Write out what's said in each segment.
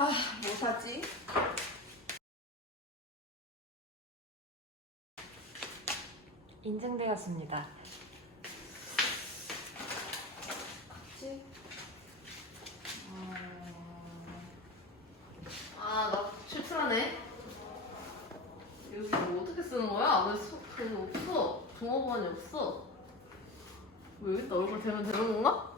아, 뭐 사지? 인증되었습니다. 그치? 아, 나 출출하네. 여기 뭐 어떻게 쓰는 거야? 왜 수, 그게 없어? 종업원이 없어. 왜 여기다 얼굴 대면 되는 건가?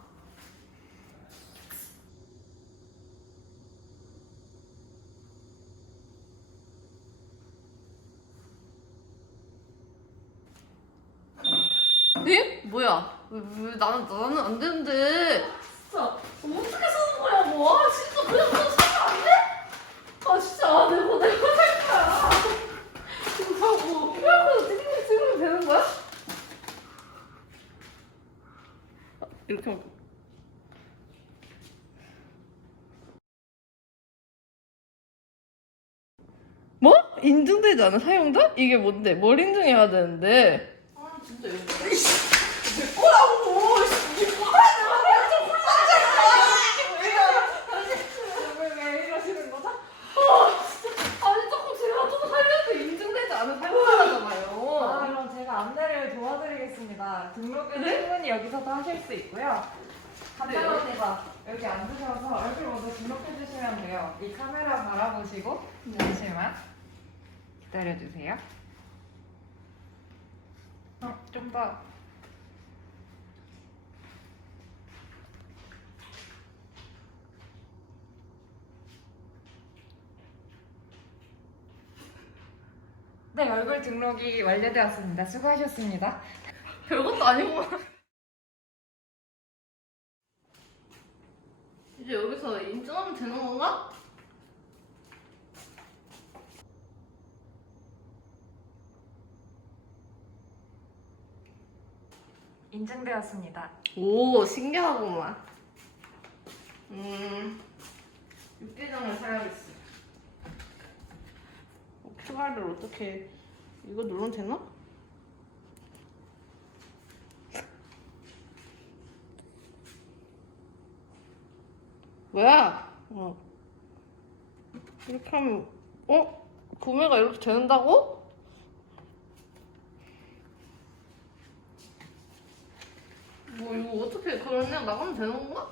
네? 뭐야? 왜, 왜 나는 나는 안 되는데? 진짜 어떻게 쓰는 거냐고? 아 진짜 그냥 그냥 쓰면 안 돼? 아 진짜 아, 내가 내가 할 거야. 지금 하고 QR코드 찍으면 찍으면 되는 거야? 아, 이렇게 하고. 뭐? 인증되지 않은 사용자? 이게 뭔데? 뭘 인증해야 되는데? 아? 아니 조금 제가 좀 살려도 인증되지 않은. 아, 그럼 제가 안내를 도와드리겠습니다. 등록은 충분히 여기서도 하실 수 있고요. 간단합니다. 여기 앉으셔서 얼굴 먼저 등록해 주시면 돼요. 이 카메라 바라보시고 잠시만 기다려 주세요. 어, 좀 더. 네, 얼굴 등록이 완료되었습니다. 수고하셨습니다. 별것도 아니고. 이제 여기서 인증하면 되는 건가? 인증되었습니다. 오 신기하구만. 음 육개장을 사야겠어. 어, QR을 어떻게 이거 누르면 되나? 뭐야? 어. 이렇게 하면 어? 구매가 이렇게 된다고? 뭐 이거 어떻게 그냥 나가면 되는 건가?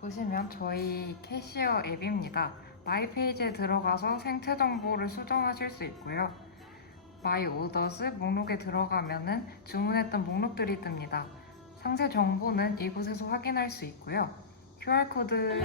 보시면 저희 캐시어 앱입니다. 마이 페이지에 들어가서 생체 정보를 수정하실 수 있고요. 마이 오더스 목록에 들어가면은 주문했던 목록들이 뜹니다. 상세 정보는 이곳에서 확인할 수 있고요. QR코드